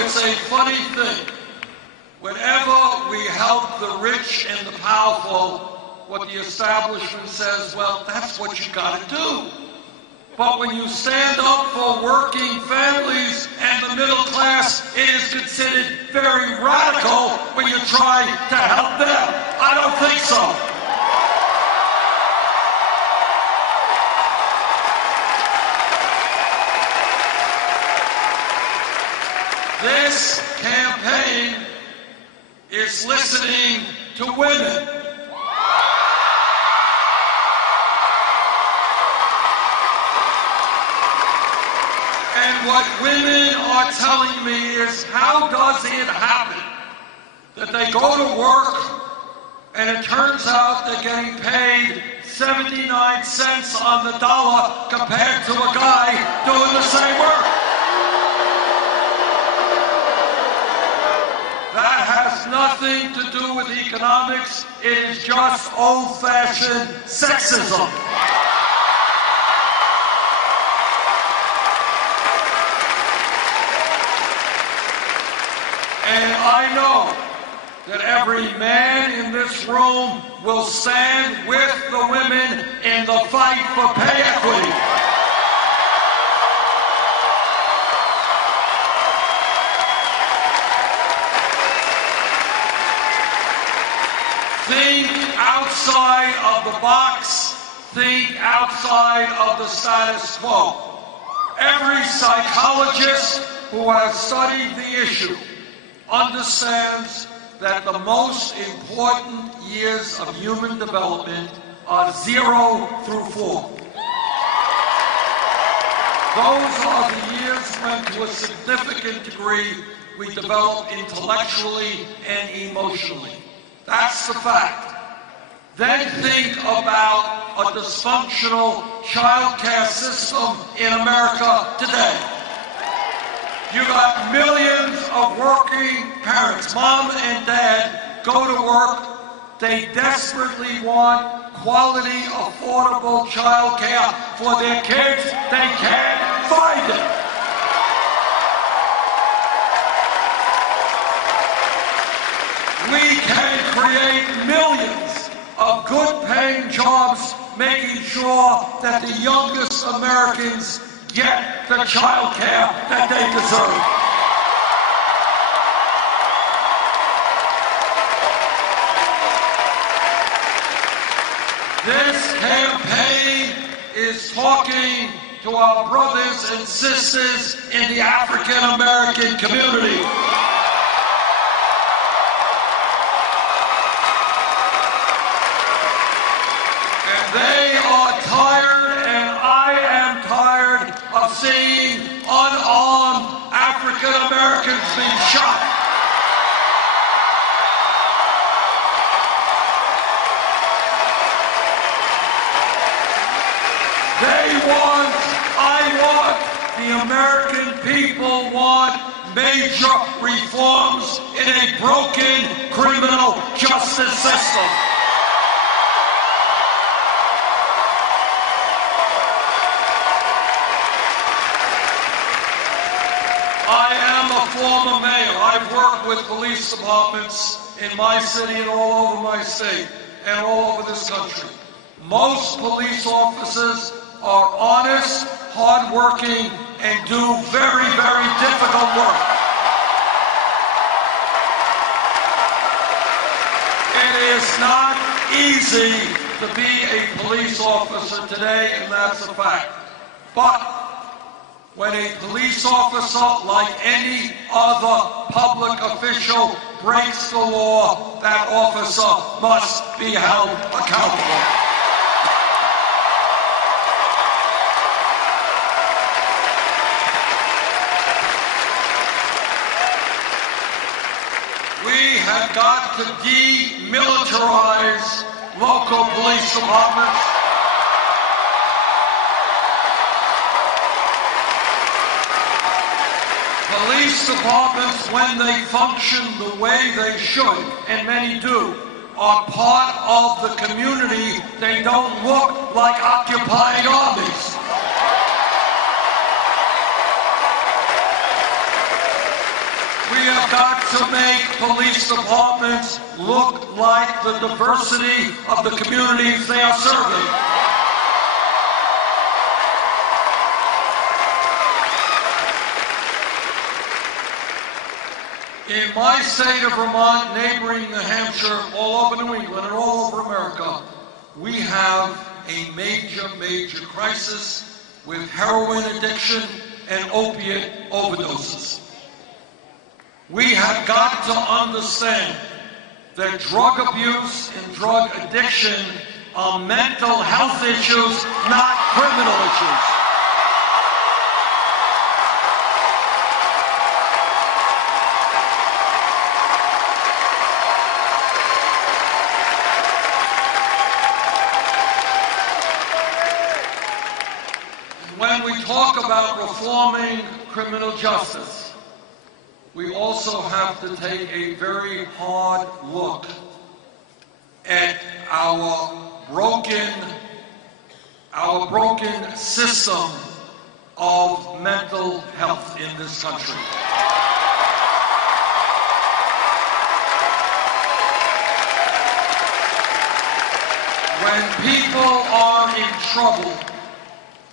it's a funny thing. Whenever we help the rich and the powerful, what the establishment says, well, that's what you gotta do. But when you stand up for working families and the middle class, it is considered very radical when you try to help them. I don't think so. This campaign is listening to women. And what women are telling me is, how does it happen that they go to work and it turns out they're getting paid 79 cents on the dollar compared to a guy doing the same work? That has nothing to do with economics. It is just old-fashioned sexism. And I know that every man in this room will stand with the women in the fight for pay equity. Think outside of the box. Think outside of the status quo. Every psychologist who has studied the issue understands that the most important years of human development are 0 through 4. Those are the years when, to a significant degree, we develop intellectually and emotionally. That's the fact. Then think about a dysfunctional child care system in America today. You got millions of working parents, mom and dad, go to work. They desperately want quality, affordable child care for their kids. They can't find it. We can create millions of good-paying jobs, making sure that the youngest Americans get the child care that they deserve. This campaign is talking to our brothers and sisters in the African American community. And they are tired, and I am tired of seeing unarmed African Americans being shot. The American people want major reforms in a broken criminal justice system. I am a former mayor. I've worked with police departments in my city and all over my state and all over this country. Most police officers are honest, hardworking, and do very, very difficult work. It is not easy to be a police officer today, and that's a fact. But when a police officer, like any other public official, breaks the law, that officer must be held accountable. We have got to demilitarize local police departments. Police departments, when they function the way they should, and many do, are part of the community. They don't look like occupied armies. have got to make police departments look like the diversity of the communities they are serving. In my state of Vermont, neighboring New Hampshire, all over New England, and all over America, we have a major crisis with heroin addiction and opiate overdoses. We have got to understand that drug abuse and drug addiction are mental health issues, not criminal issues. When we talk about reforming criminal justice, we also have to take a very hard look at our broken system of mental health in this country. When people are in trouble,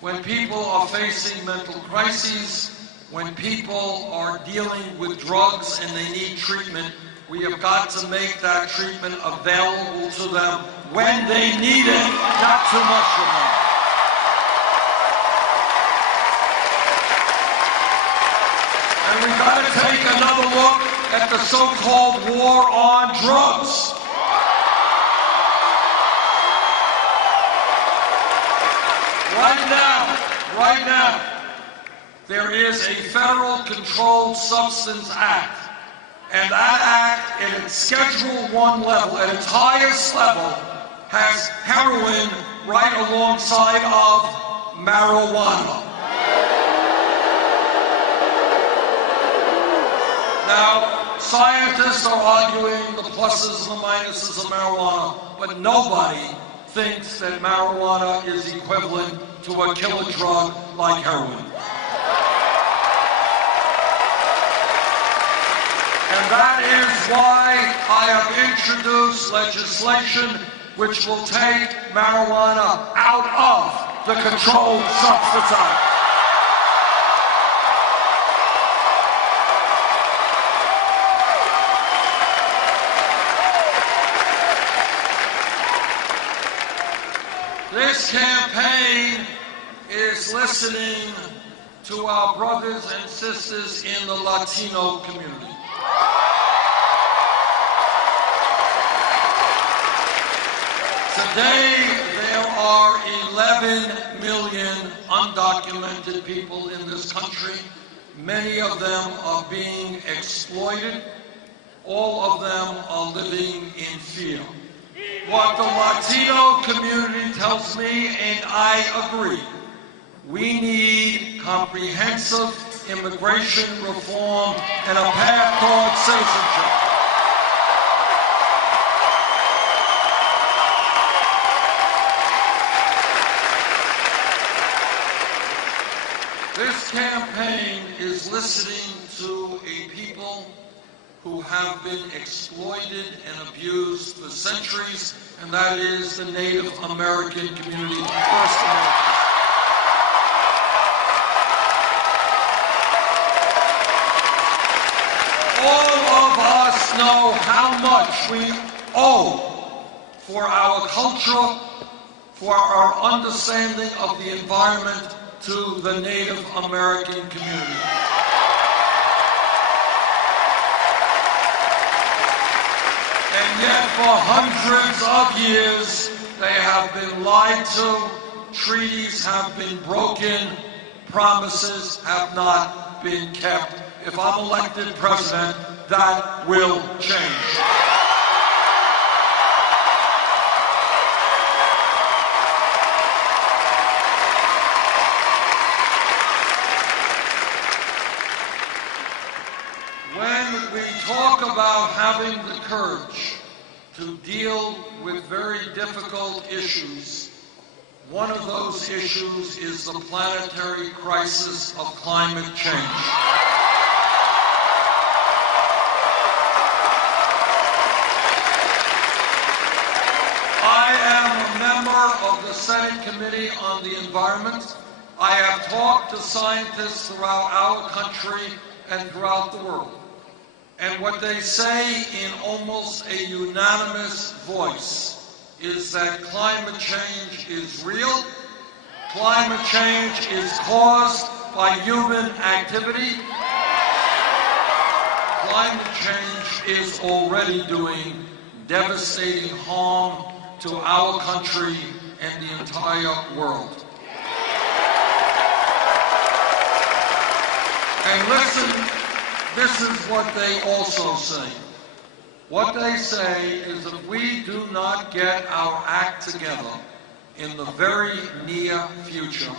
when people are facing mental crises, when people are dealing with drugs and they need treatment, we have got to make that treatment available to them when they need it, not too much from them. And we've got to take another look at the so-called war on drugs. Right now, there is a federal Controlled Substance Act, and that act, in its Schedule 1 level, at its highest level, has heroin right alongside of marijuana. Now, scientists are arguing the pluses and the minuses of marijuana, but nobody thinks that marijuana is equivalent to a killer drug like heroin. And that is why I have introduced legislation which will take marijuana out of the Controlled Substance Act. This campaign is listening to our brothers and sisters in the Latino community. Today, there are 11 million undocumented people in this country. Many of them are being exploited. All of them are living in fear. What the Latino community tells me, and I agree, we need comprehensive immigration reform and a path toward citizenship. This campaign is listening to a people who have been exploited and abused for centuries, and that is the Native American community, First Americans. All of us know how much we owe for our culture, for our understanding of the environment to the Native American community. And yet for hundreds of years, they have been lied to, treaties have been broken, promises have not been kept. If I'm elected president, that will change. When we talk about having the courage to deal with very difficult issues, one of those issues is the planetary crisis of climate change. the Senate Committee on the Environment, I have talked to scientists throughout our country and throughout the world. And what they say in almost a unanimous voice is that climate change is real, climate change is caused by human activity, climate change is already doing devastating harm to our country and the entire world. And listen, this is what they also say. What they say is if we do not get our act together in the very near future,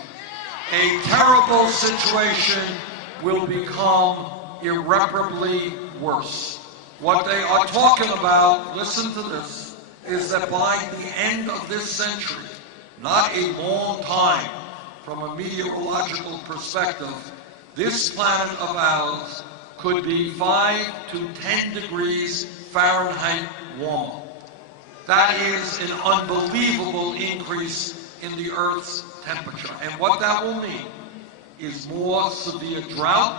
a terrible situation will become irreparably worse. What they are talking about, listen to this, is that by the end of this century, not a long time from a meteorological perspective, this planet of ours could be 5 to 10 degrees Fahrenheit warmer. That is an unbelievable increase in the Earth's temperature. And what that will mean is more severe drought,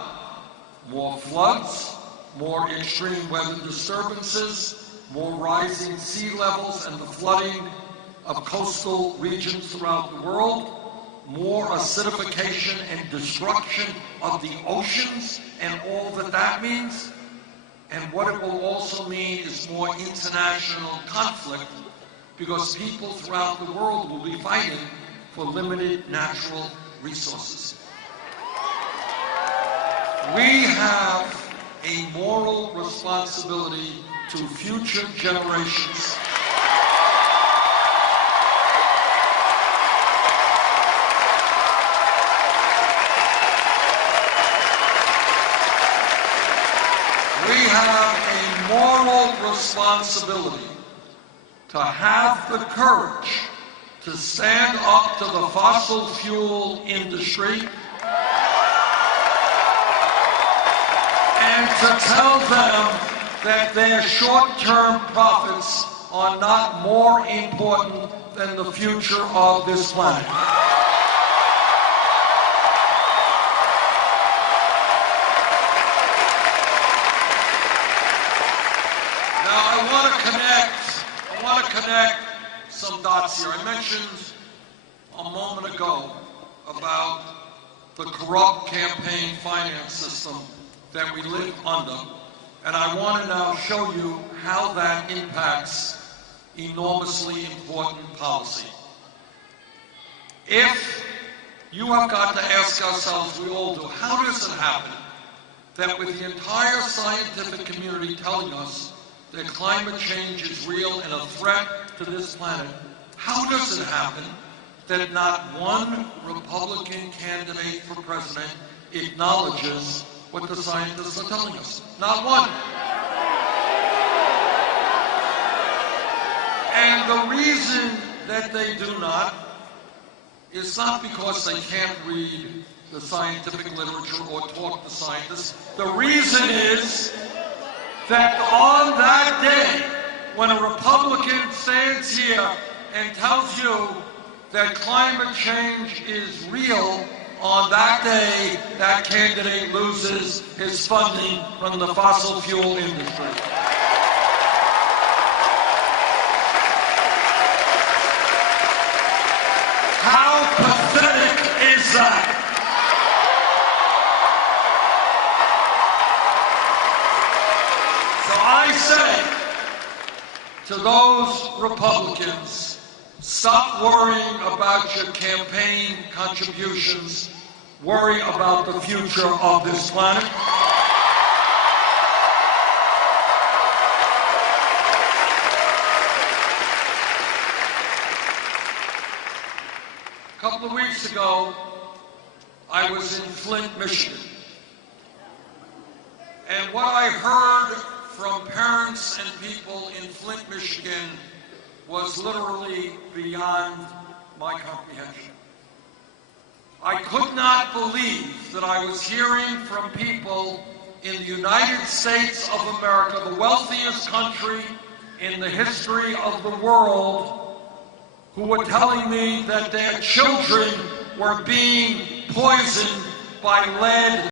more floods, more extreme weather disturbances, more rising sea levels and the flooding of coastal regions throughout the world, more acidification and destruction of the oceans and all that that means. And what it will also mean is more international conflict because people throughout the world will be fighting for limited natural resources. We have a moral responsibility to future generations. We have a moral responsibility to have the courage to stand up to the fossil fuel industry and to tell them that their short-term profits are not more important than the future of this planet. Now I want to connect some dots here. I mentioned a moment ago about the corrupt campaign finance system that we live under, and I want to now show you how that impacts enormously important policy. If you have got to ask ourselves, we all do, how does it happen that with the entire scientific community telling us that climate change is real and a threat to this planet, how does it happen that not one Republican candidate for president acknowledges what the scientists are telling us? Not one. And the reason that they do not is not because they can't read the scientific literature or talk to scientists. The reason is that on that day, when a Republican stands here and tells you that climate change is real, on that day, that candidate loses his funding from the fossil fuel industry. How pathetic is that? So I say to those Republicans, stop worrying about your campaign contributions. Worry about the future of this planet. A couple of weeks ago, I was in Flint, Michigan. And what I heard from parents and people in Flint, Michigan was literally beyond my comprehension. I could not believe that I was hearing from people in the United States of America, the wealthiest country in the history of the world, who were telling me that their children were being poisoned by lead